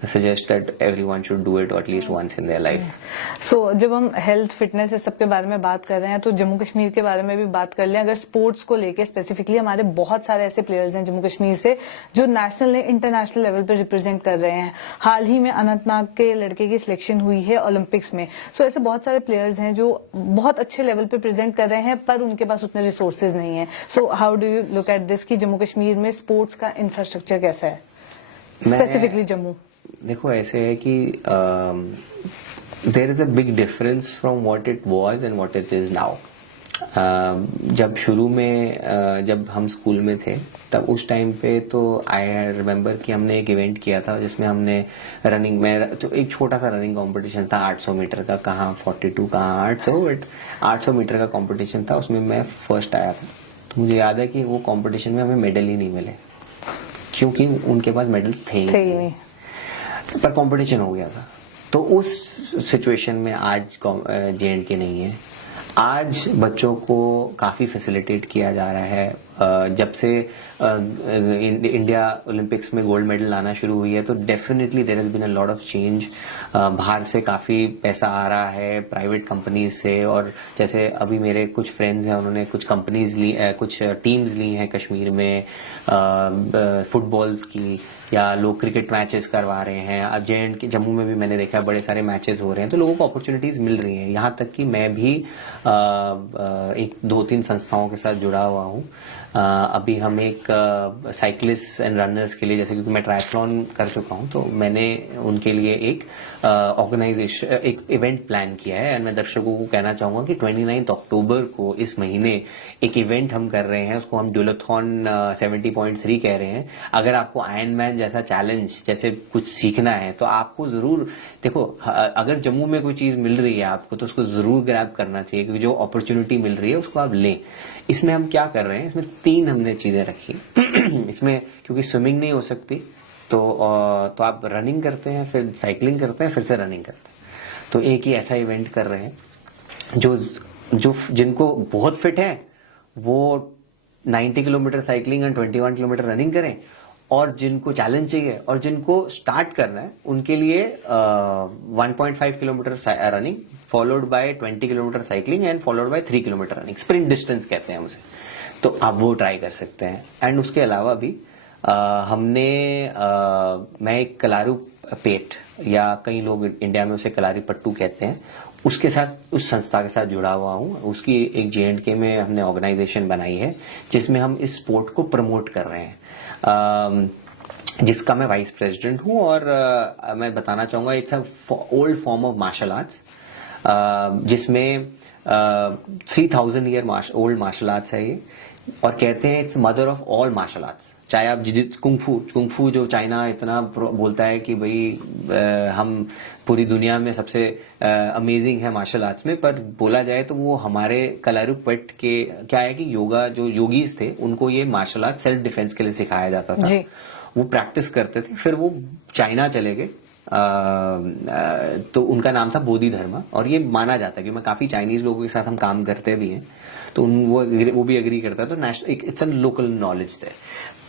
suggest that everyone should do it at least once in their life. So, जब हम हेल्थ फिटनेस इस सब के बारे में बात कर रहे हैं तो जम्मू कश्मीर के बारे में भी बात कर लें। अगर स्पोर्ट्स को लेके स्पेसिफिकली हमारे बहुत सारे ऐसे प्लेयर्स हैं जम्मू कश्मीर से जो नेशनल ने इंटरनेशनल लेवल पे रिप्रेजेंट कर रहे हैं। हाल ही में अनंतनाग के लड़के की सिलेक्शन हुई है ओलंपिक्स में। सो ऐसे बहुत सारे प्लेयर्स हैं जो बहुत अच्छे लेवल पे प्रेजेंट कर रहे हैं, पर उनके पास उतने रिसोर्सेज नहीं है। So how do you look at this कि जम्मू कश्मीर में स्पोर्ट्स का इंफ्रास्ट्रक्चर कैसा है, स्पेसिफिकली जम्मू? देखो ऐसे है कि there is a big difference from what it was and what it is now. जब शुरू में जब हम स्कूल में थे तब उस टाइम पे तो आई रिमेम्बर कि हमने एक इवेंट किया था जिसमें हमने रनिंग में तो एक छोटा सा रनिंग कंपटीशन था 800 मीटर का, कहाँ 42 कहाँ 800, बट 800 मीटर का कंपटीशन था, उसमें मैं फर्स्ट आया था। तो मुझे याद है कि वो कंपटीशन में हमें मेडल ही नहीं मिले क्योंकि उनके पास मेडल्स थे ही नहीं, पर कंपटीशन हो गया था। तो उस सिचुएशन में आज J&K नहीं है। आज बच्चों को काफी फैसिलिटेट किया जा रहा है। जब से इंडिया ओलंपिक्स में गोल्ड मेडल लाना शुरू हुई है तो definitely there has been a lot of change. बाहर से काफी पैसा आ रहा है प्राइवेट कंपनीज से, और जैसे अभी मेरे कुछ फ्रेंड्स हैं उन्होंने कुछ कंपनीज ली, कुछ टीम्स ली हैं कश्मीर में फुटबॉल्स की, या लोग क्रिकेट मैचेस करवा रहे हैं। अब J&K जम्मू में भी मैंने देखा बड़े सारे मैचेस हो रहे हैं, तो लोगों को अपॉर्चुनिटीज मिल रही हैं। यहाँ तक कि मैं भी एक 2-3 संस्थाओं के साथ जुड़ा हुआ हूँ। अभी हम एक साइकिलिस्ट एंड रनर्स के लिए, जैसे क्योंकि मैं ट्रायथलॉन कर चुका हूँ, तो मैंने उनके लिए एक ऑर्गेनाइजेशन एक इवेंट प्लान किया है। एंड मैं दर्शकों को कहना चाहूंगा कि 29 अक्टूबर को इस महीने एक इवेंट हम कर रहे हैं, उसको हम ड्यूलाथॉन 70.3 कह रहे हैं। अगर आपको आयरन मैन जैसा चैलेंज जैसे कुछ सीखना है तो आपको जरूर देखो, अगर जम्मू में कोई चीज मिल रही है आपको तो उसको जरूर ग्रैब करना चाहिए, क्योंकि जो अपॉर्चुनिटी मिल रही है उसको आप लें। इसमें हम क्या कर रहे हैं, इसमें 3 हमने चीजें रखी। इसमें क्योंकि स्विमिंग नहीं हो सकती तो आप रनिंग करते हैं, फिर साइकिलिंग करते हैं, फिर से रनिंग करते हैं। तो एक ही ऐसा इवेंट कर रहे हैं जो जिनको बहुत फिट है वो 90 kilometre cycling and 21 kilometre running करें, और जिनको चैलेंज चाहिए और जिनको स्टार्ट करना है उनके लिए 1.5 kilometre running followed by 20 kilometre cycling and followed by 3 kilometre running, sprint distance कहते हैं उसे। तो आप वो ट्राई कर सकते हैं। एंड उसके अलावा भी मैं एक कलारू पेट, या कई लोग इंडिया में उसे कलारी पट्टू कहते हैं, उसके साथ उस संस्था के साथ जुड़ा हुआ हूं। उसकी एक J&K में हमने ऑर्गेनाइजेशन बनाई है जिसमें हम इस स्पोर्ट को प्रमोट कर रहे हैं, जिसका मैं वाइस प्रेसिडेंट हूं। और मैं बताना चाहूंगा it's a old form of martial arts, जिसमें 3000 ईयर ओल्ड मार्शल आर्ट्स है ये, और कहते हैं it's mother of all martial arts. चाहे आप कुंग फू जो चाइना इतना बोलता है कि भाई हम पूरी दुनिया में सबसे अमेजिंग है मार्शल आर्ट्स में, पर बोला जाए तो वो हमारे कलारुपेट के क्या है कि योगा जो योगीज थे उनको ये मार्शल आर्ट सेल्फ डिफेंस के लिए सिखाया जाता था जी। वो प्रैक्टिस करते थे, फिर वो चाइना चले गए। तो उनका नाम था बोधि धर्मा, और ये माना जाता है कि मैं काफी चाइनीज लोगों के साथ हम काम करते भी हैं तो वो भी एग्री करता है, तो national it's an local knowledge थे।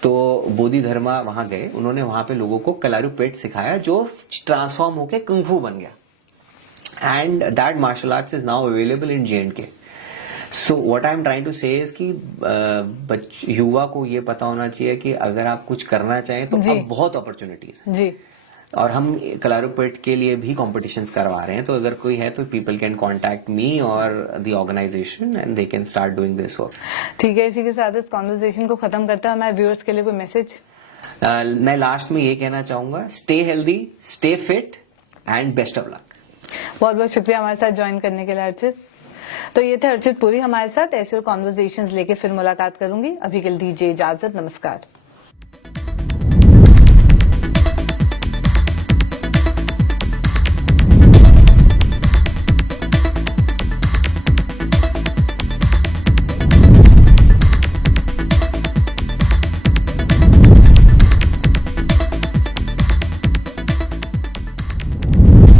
तो बोधि धर्मा वहां गए, उन्होंने वहां पे लोगों को कलारुपेट सिखाया जो ट्रांसफॉर्म होके कुंग फू बन गया, and that martial arts is now available in J&K। So what I am trying to say is कि युवा को ये पता होना चाहिए कि अगर आप कुछ करना चाहें तो अब बहुत अपॉर्चुनिटीज है जी। और हम कलारुपेट के लिए भी कॉम्पिटिशन्स करवा रहे हैं, तो अगर कोई है तो पीपल कैन कॉन्टैक्ट मी और the organisation and they can start doing this work. ठीक है, इसी के साथ इस कॉन्वर्सेशन को खत्म करते हैं। हमारे व्यूअर्स के लिए कोई मैसेज? मैं लास्ट में ये कहना चाहूंगा, stay healthy, stay fit and best of luck. बहुत बहुत शुक्रिया हमारे साथ ज्वाइन करने के लिए अर्चित। तो ये थे अर्चित पुरी हमारे साथ। ऐसे और कॉन्वर्सेशंस लेके फिर मुलाकात करूंगी। अभी के लिए दीजिए इजाजत, नमस्कार।